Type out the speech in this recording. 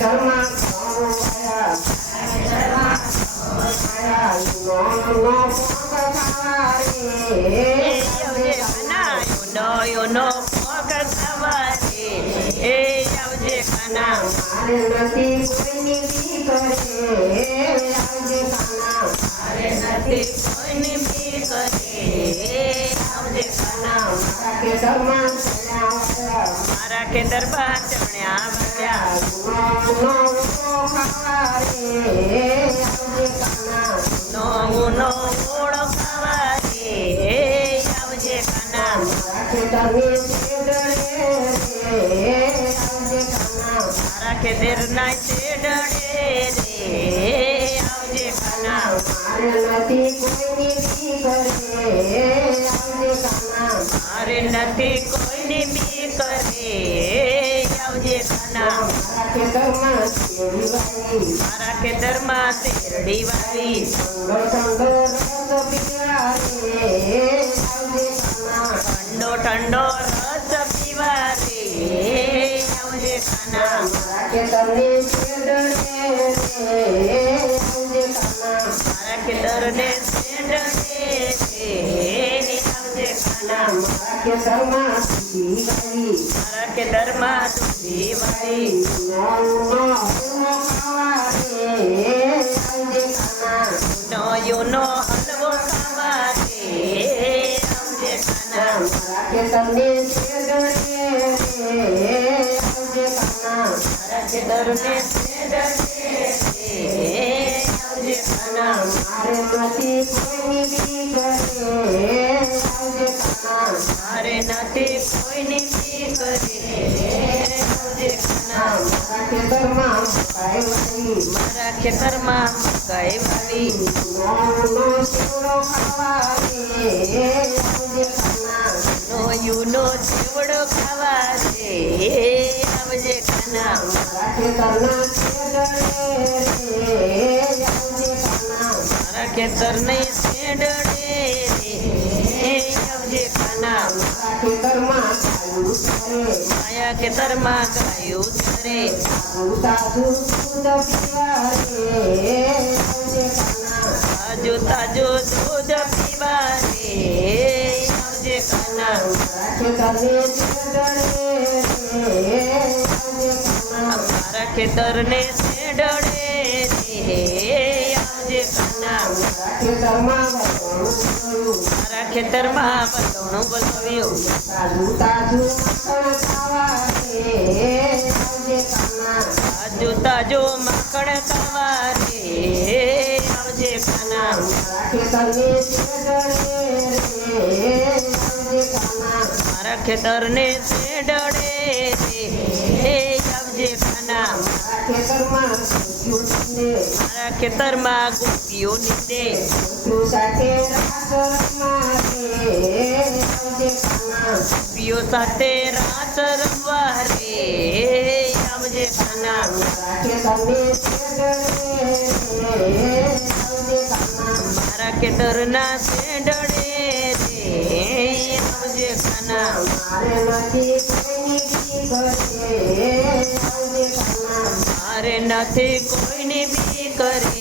યુનો યુનો પગ એ આવજે કાના મારે કોઈની મારા દરબાર ચણ્યા વાગ્યા નવું નો ઓળો ખાવા રે આવજે કાના. મારા ખેતરના ચેડડે રે. આવજે કાના. મારે નથી કોઈની બી કાના મારા ખેતરમાં શેરડી વાળી ઠંડો ઠંડો રસ પીવા રે આવજે કાના મારા ખેતરને શેરડે રે ખેતરમાં વાવી નો યુનો હલવો ખાવા રે આવજે કાના મારા ખેતરને શેરડે રે આવજે કાના મારે નથી કોઈની બી કરે, મારા ખેતરમાં મકાઈ વાવી. નો યુનો ચેવડો ખાવા છે, આવજે ખાના. મારા ખેતરને નહીં રે માયા ખેતરમાં ગાયું ચરે તાજુ તાજુ દૂધ પીવા રે. આવજે કાના મારા ખેતરને મારા ખેતરમાં બતોણું બતાવ્યું તાજુ તાજુ માખણ ખાવા રે આવજે કાના મારા ખેતરને શેરડે રે આવજે કાના મારા ખેતરમાં ગોપીઓ નીચે ગોપીઓ સાથે રાત રમવા રે આવજે કાના મારા ખેતરના શેરડે રે. આવજે કાના મારે નથી કોઈની બી કરે